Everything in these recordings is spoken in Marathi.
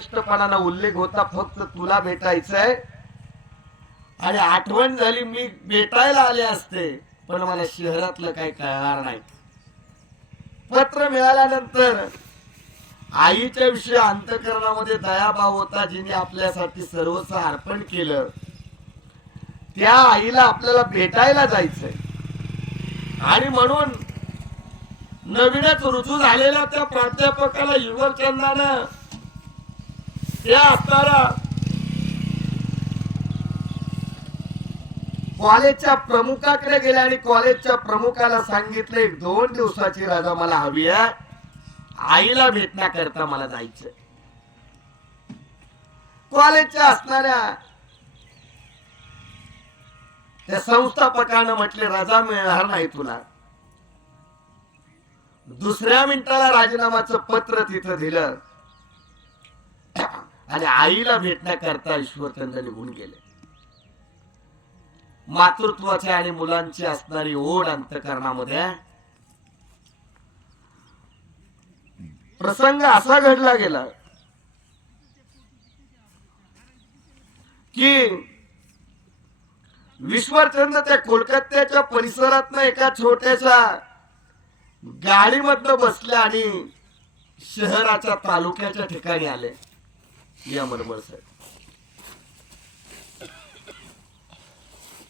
स्पष्टपणानं उल्लेख होता फक्त तुला भेटायचंय. आणि आठवण झाली मी भेटायला आले असते पण मला शहरातलं काही कळणार नाही. पत्र मिळाल्यानंतर आईच्या विषयी अंतकरणामध्ये दयाभाव होता जिने आपल्यासाठी सर्वच अर्पण केलं. त्या आईला आपल्याला भेटायला जायचंय. आणि म्हणून नवीनच रुजू झालेल्या त्या प्राध्यापकाला युवचंदानं त्या कॉलेजच्या प्रमुखाकडे गेले आणि कॉलेजच्या प्रमुखाला सांगितले दोन दिवसाची राजा मला हवी आहे. आईला भेटण्याकरता मला जायचं कॉलेजच्या असणाऱ्या त्या संस्थापकानं म्हटले राजा मिळणार नाही तुला. दुसऱ्या मिनिटाला राजीनामाचं पत्र तिथं दिलं. आणि आईला भेटण्याकरता ईश्वरचंद निघून गेले. मातृत्वाची आणि मुलांची असणारी ओढ अंतकरणामध्ये प्रसंग असा घडला गेला की विश्वचंद त्या कोलकात्याच्या परिसरात एका छोट्याशा गाडीमधनं बसले आणि शहराच्या तालुक्याच्या ठिकाणी आले. या बरोबर साहेब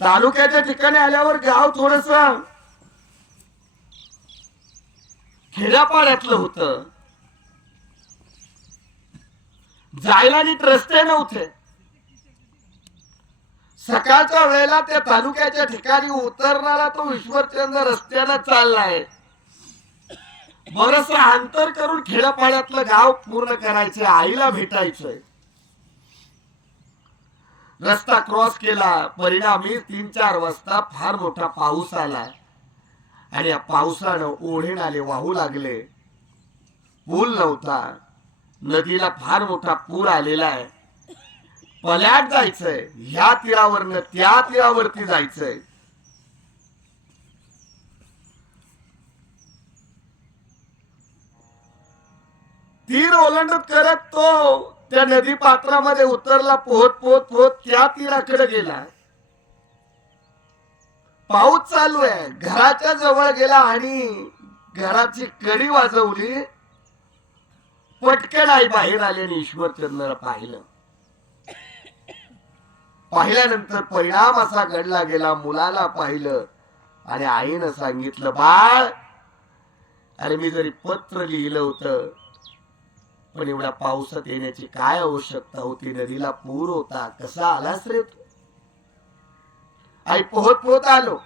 तालुक्याच्या ठिकाणी आल्यावर गाव थोडस खेड्यापाड्यातलं होत. जायला नीट रस्ते नव्हते. सकाळच्या वेळेला त्या तालुक्याच्या ठिकाणी उतरणारा तो ईश्वरचंद रस्त्यानं चाललाय. बरस अंतर करून खेड्यापाड्यातलं गाव पूर्ण करायचे आईला भेटायचंय. रस्ता क्रॉस केला परिणामी तीन चार वाजता फार मोठा पाऊस आला आणि या पावसानं ओढे नाले वाहू लागले. पूल नव्हता. नदीला फार मोठा पूर आलेला आहे. पल्याट जायचंय. ह्या तीरावरनं त्या तीरावरती जायचंय. तीर ओलांडत करत तो त्या नदी पात्रामध्ये उतरला पोहत पोहत पोहत त्या तीराकडे गेला. पाऊस चालू आहे. घराच्या जवळ गेला आणि घराची कडी वाजवली. पटकन आई बाहेर आली आणि ईश्वरचंद्र पाहिलं. पाहिल्यानंतर परिणाम असा घडला गेला मुलाला पाहिलं आणि आईनं सांगितलं बाळ अरे मी जरी पत्र लिहिलं होतं पण एवढ्या पावसात येण्याची काय आवश्यकता होती? नदीला पूर होता. कसा आलास रे तू? आई पोहत पोहत आलो.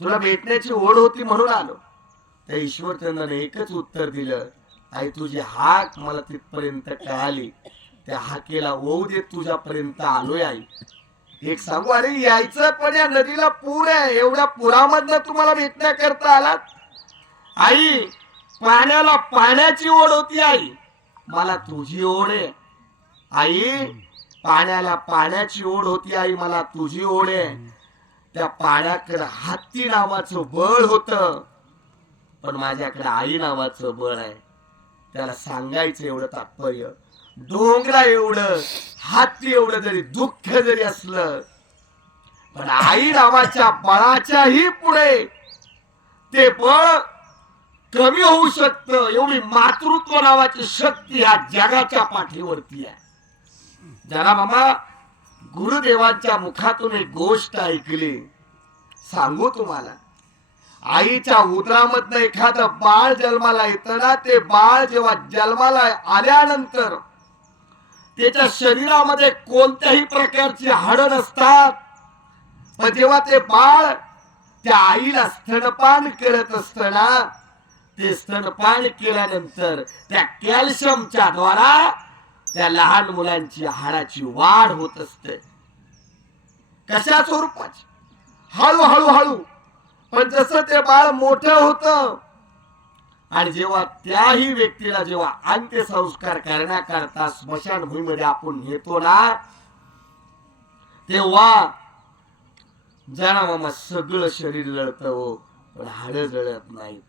तुला भेटण्याची ओढ होती म्हणून आलो. त्या ईश्वरचंद्राने एकच उत्तर दिलं. आई तुझी हाक मला तिथपर्यंत कळाली. त्या हाकेला ओऊ देत तुझ्यापर्यंत आलोय आई. एक सांगू अरे यायचं पण या नदीला पूर आहे. एवढ्या पुरामधनं तुम्हाला भेटण्याकरता आलात? आई पाण्याला पाण्याची ओढ होती आई. मला तुझी ओढ आहे. आई पाण्याला पाण्याची ओढ होती आई. मला तुझी ओढ आहे. त्या पाण्याकडे हत्ती नावाचं बळ होत. पण माझ्याकडे आई नावाचं बळ आहे. त्याला सांगायचं एवढं तात्पर्य. डोंगरा एवढं हत्ती एवढं जरी दुःख जरी असलं पण आई नावाच्या बळाच्याही पुढे ते बळ कमी होऊ शकतं एवढी मातृत्व नावाची शक्ती ह्या जगाच्या पाठीवरती आहे. जरा मामा गुरुदेवांच्या मुखातून एक गोष्ट ऐकली. सांगू तुम्हाला. आईच्या उदरामधनं एखादं बाळ जन्माला येतं ना ते बाळ जेव्हा जन्माला आल्यानंतर त्याच्या शरीरामध्ये कोणत्याही प्रकारची हाडं नसतात. पण जेव्हा ते बाळ त्या आईला स्तनपान करत असताना ते स्तनपान केल्यानंतर त्या कॅल्शियमच्या द्वारा त्या लहान मुलांची हाडाची वाढ होत असते. कशा स्वरूपाची हळूहळू हळू. पण जसं ते बाळ मोठं होत आणि जेव्हा त्याही व्यक्तीला जेव्हा अंत्यसंस्कार करण्याकरता स्मशानभूमीमध्ये आपण नेतो ना तेव्हा जरा मामा सगळं शरीर जळत हो पण हाड जळत नाहीत.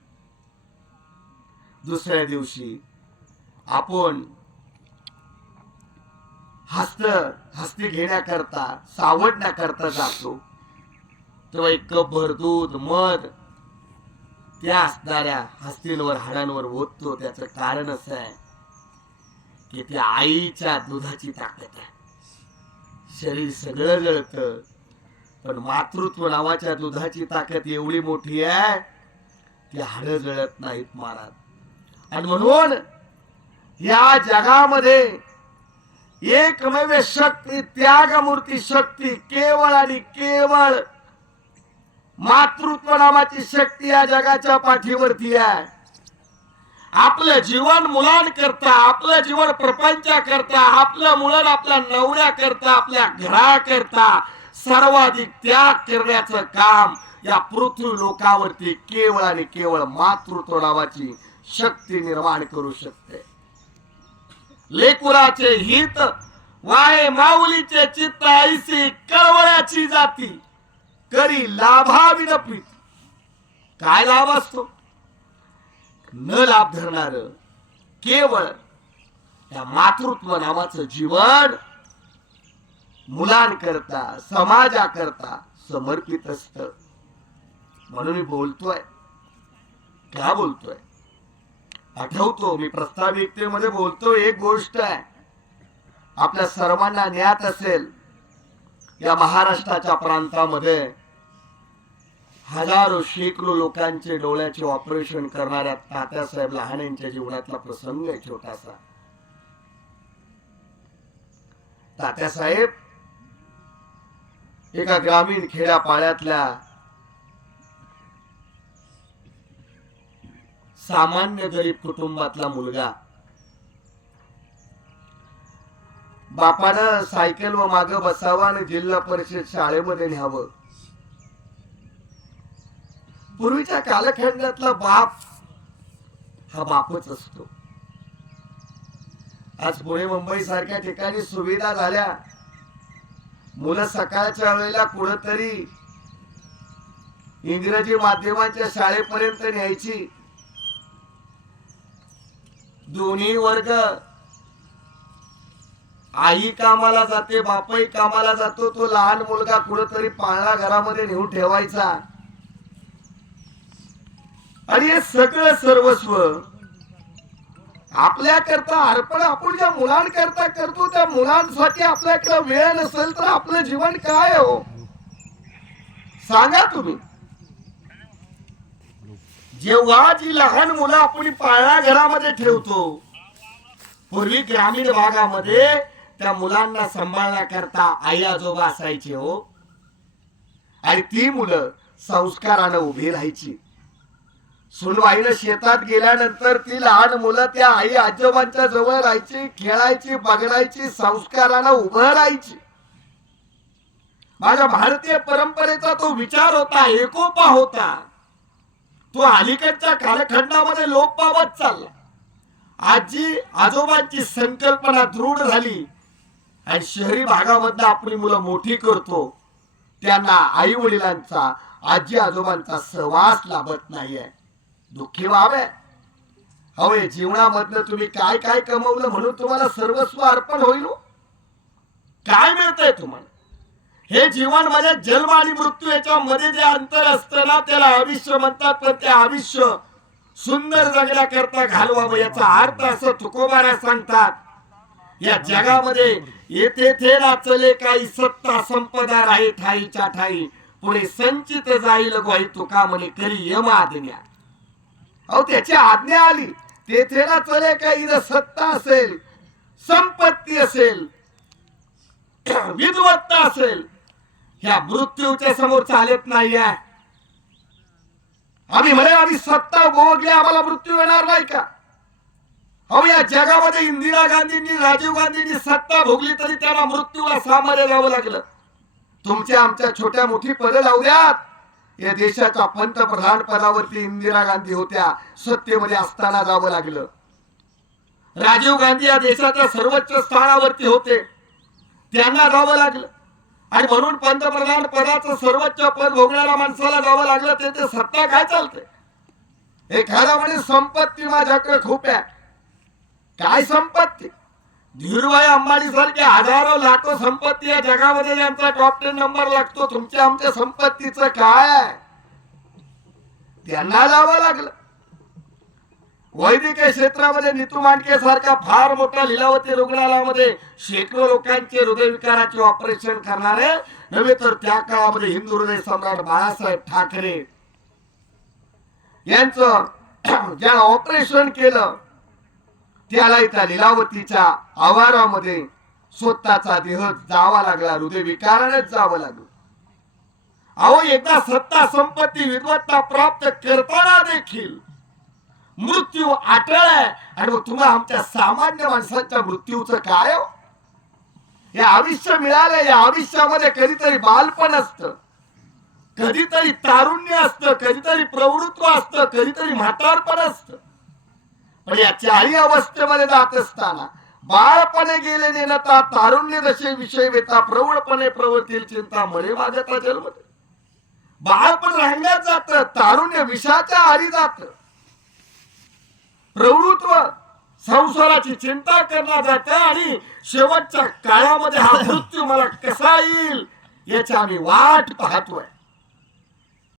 दुसऱ्या दिवशी आपण हस्त हस्ती घेण्याकरता सावडण्याकरता जातो. तेव्हा एक कप भर दूध मध त्या असणाऱ्या हस्तींवर हाडांवर ओततो. त्याचं कारण असं आहे की त्या आईच्या दुधाची ताकद आहे. शरीर सगळं जळतं पण मातृत्व नावाच्या दुधाची ताकद एवढी मोठी आहे ती हाडं जळत नाहीत महाराज आणि म्हणून या जगामध्ये एकमेव शक्ती त्यागमूर्ती शक्ती केवळ आणि केवळ मातृत्व नामाची शक्ती या जगाच्या पाठीवरती आहे. आपलं जीवन मुलांकरता आपलं जीवन प्रपंचाकरता आपलं मुलं आपल्या नवऱ्याकरता आपल्या घराकरता सर्वाधिक त्याग करण्याचं काम या पृथ्वी लोकावरती केवळ आणि केवळ मातृत्व नावाची शक्ती निर्माण करू शकते. लेकुराचे हित वाय माऊलीचे चित्त ऐसी कळवळ्याची जाती. करी लाभा प्रीत काय लाभ असतो? न लाभ धरणार केवळ या मातृत्व नावाचं जीवन मुलांकरता समाजाकरता समर्पित असत. म्हणून मी बोलतोय. का बोलतोय? आठवतो मी प्रस्ताविकतेमध्ये बोलतो एक गोष्ट आहे. आपल्या सर्वांना ज्ञात असेल या महाराष्ट्राच्या प्रांतामध्ये हजारो शेकडो लोकांचे डोळ्याचे ऑपरेशन करणाऱ्या तात्यासाहेब लहान यांच्या जीवनातला प्रसंग आहे छोटासा. तात्यासाहेब एका ग्रामीण खेड्यापाड्यातल्या सामान्य गरीब कुटुंबातला मुलगा. बापानं सायकल व माग बसावं आणि जिल्हा परिषद शाळेमध्ये न्यावं. पूर्वीच्या कालखंडातला बाप हा बापच असतो. आज पुणे मुंबई सारख्या ठिकाणी सुविधा झाल्या. मुलं सकाळच्या वेळेला कुठतरी इंग्रजी माध्यमाच्या शाळेपर्यंत न्यायची. दोन्ही वर्ग. आई कामाला जाते बापही कामाला जातो तो लहान मुलगा कुठंतरी पाळणा घरामध्ये नेऊन ठेवायचा. आणि हे सगळं सर्वस्व आपल्याकरता अर्पण आपण ज्या मुलांकरता करतो त्या मुलांसाठी आपल्याकडे वेळ नसेल तर आपलं जीवन काय हो? सांगा तुम्ही. जेव्हा जी लहान मुलं आपण पाळणा घरामध्ये ठेवतो पूर्वी ग्रामीण भागामध्ये त्या मुलांना सांभाळण्याकरता आई आजोबा असायचे हो. आणि ती मुलं संस्कारानं उभी राहायची. सुनवाईनं शेतात गेल्यानंतर ती लहान मुलं त्या आई आजोबांच्या जवळ राहायची खेळायची बघायची संस्कारानं उभं राहायची. माझ्या भारतीय परंपरेचा तो विचार होता एकोपा होता. तो अलीकडच्या कालखंडामध्ये लोप पावत चालला. आजी आजोबांची संकल्पना दृढ झाली. आणि शहरी भागामधनं आपली मुलं मोठी करतो. त्यांना आई वडिलांचा आजी आजोबांचा सहवास लाभत नाहीये. दुःखी बाब आहे हवे जीवनामधनं तुम्ही काय काय कमवलं म्हणून तुम्हाला सर्वस्व अर्पण होईल हो? काय मिळतंय तुम्हाला? हे जीवन म्हणजे जन्म आणि मृत्यू याच्यामध्ये जे अंतर असतं ना त्याला आयुष्य म्हणतात. पण ते आयुष्य सुंदर जगण्याकरता घालवावं याचा अर्थ असं तुकोबारा सांगतात. या जगामध्ये येथे थे नाचले काही सत्ता संपदा राही ठाईच्या ठाई पुढे संचित जाईल गोई तुका म्हणे करी यम आज्ञा अहो त्याची आज्ञा आली. तेथे ना चले काही इथं सत्ता असेल संपत्ती असेल विद्वत्ता असेल ह्या मृत्यूच्या समोर चालत नाहीये. आम्ही म्हणे आम्ही सत्ता भोगली आम्हाला मृत्यू येणार नाही का? अहो या जगामध्ये इंदिरा गांधींनी राजीव गांधींनी सत्ता भोगली तरी त्यांना मृत्यूला सामोरे जावं लागलं. तुमच्या आमच्या छोट्या मोठी पदं लावू द्यात. या देशाच्या पंतप्रधान पदावरती इंदिरा गांधी होत्या सत्तेमध्ये असताना जावं लागलं. राजीव गांधी या देशाच्या सर्वोच्च स्थानावरती होते. त्यांना जावं लागलं. आणि म्हणून पंतप्रधान पदाचं सर्वोच्च पद भोगणाऱ्या माणसाला जावं लागलं ते ते सत्ता काय चालते? एखादा म्हणे संपत्ती माझ्याकडे खूप आहे. काय संपत्ती? धीरुभाई अंबानी सारखे हजारो लाखो संपत्ती या जगामध्ये यांचा टॉप टेन नंबर लागतो तुमच्या आमच्या संपत्तीचं काय त्यांना जावं लागलं. वैद्यकीय क्षेत्रामध्ये नितू मांडके सारख्या फार मोठ्या लिलावती रुग्णालयामध्ये शेकडो लोकांचे हृदयविकाराचे ऑपरेशन करणारे नव्हे तर त्या काळामध्ये हिंदू हृदय सम्राट बाळासाहेब ठाकरे यांचं ज्या ऑपरेशन केलं त्याला त्या लिलावतीच्या आवारामध्ये स्वतःचा देह जावा लागला हृदय विकारानेच जावं लागलं. अहो एकदा सत्ता संपत्ती विद्वत्ता प्राप्त करताना देखील मृत्यू आटळाय आणि मग तुम्हाला आमच्या सामान्य माणसांच्या मृत्यूचं काय हो? हे आयुष्य मिळालं या आयुष्यामध्ये कधीतरी बालपण असत. कधीतरी तारुण्य असतं. कधीतरी प्रवृत्व असतं. कधीतरी म्हातारपण असत. पण या चारही अवस्थेमध्ये जात असताना बाळपणे गेले नेनता तारुण्य दशे विषय वेता प्रौढपणे प्रवृत्तील चिंता मळे माझ्या जन्म बाळपण रांगण्यात जात. तारुण्य विषाच्या आरी जात. प्रवृत्व संसाराची चिंता करण्यात जाते आणि शेवटच्या काळामध्ये हा मृत्यू मला कसा येईल याची आम्ही वाट पाहतोय.